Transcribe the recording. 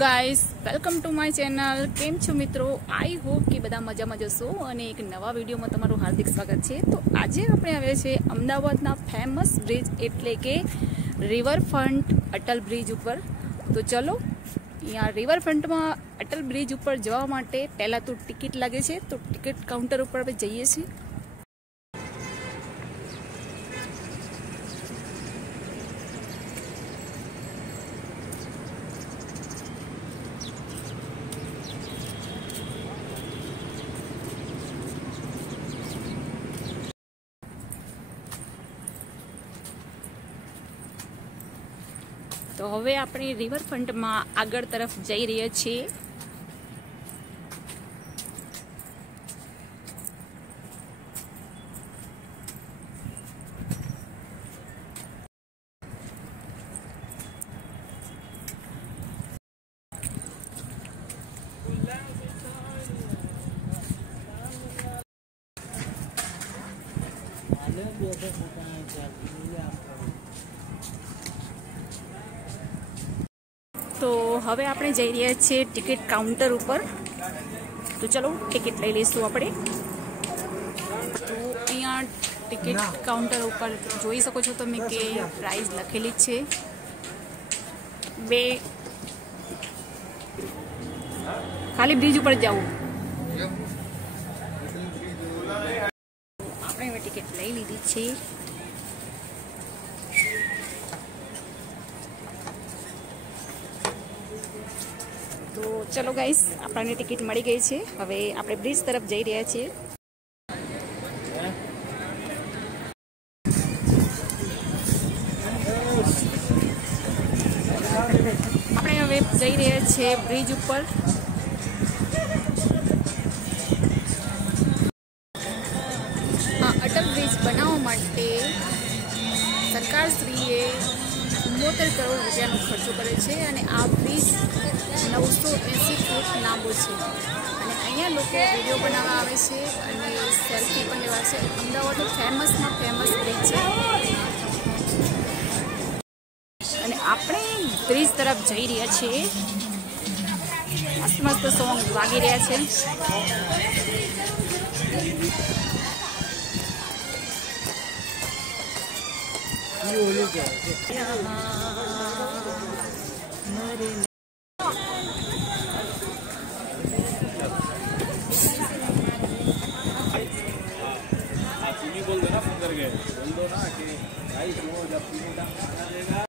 Guys, welcome to my channel. केम छो मित्रों? आई होप कि बधा मजा में जशो અને એક નવા વિડીયોમાં તમારું હાર્દિક સ્વાગત છે। તો આજે આપણે આવ્યા છે અમદાવાદના ફેમસ બ્રિજ એટલે કે રિવરફ્રન્ટ અટલ બ્રિજ ઉપર। તો ચલો यहाँ रिवरफ्रंटમાં અટલ બ્રિજ ઉપર જવા માટે પહેલા તો ટિકિટ લાગે છે, તો ટિકિટ કાઉન્ટર ઉપર આપણે જઈએ છીએ। तो હવે આપણે રિવરફ્રન્ટમાં આગળ તરફ જઈ રહ્યા છીએ। तो હવે આપણે જઈ રહ્યા છીએ ટિકિટ કાઉન્ટર ઉપર। તો ચલો ટિકિટ લઈ લઈશું આપણે। તો અહીંયા ટિકિટ કાઉન્ટર ઉપર જોઈ શકો છો તમે કે પ્રાઇસ લખેલી છે। બે ખાલી બ્રિજ ઉપર જાવું। આપણે હવે ટિકિટ લઈ લીધી છે। तो चलो गाइस, आपने टिकट मળી ગઈ છે। હવે આપણે બ્રિજ તરફ જઈ રહ્યા છીએ। આપણે હવે જઈ રહ્યા છીએ બ્રિજ ઉપર। આ અટલ બ્રિજ બનાવવા માટે સરકારશ્રીએ 74 કરોડ રૂપિયાનો ખર્ચો કર્યો છે અને આ બ્રિજ 980 ફૂટ લાંબો છે અને અહીંયા લોકો વિડીયો બનાવવા આવે છે અને સેલ્ફી પણ લેવા છે। અમદાવાદનો ફેમસમાં ફેમસ બ્રિજ છે અને આપણે બ્રિજ તરફ જઈ રહ્યા છીએ। મસ્ત મસ્ત સોંગ વાગી રહ્યા છે। बोल दो ना, फोन करके बोल दो ना कि भाई वो जब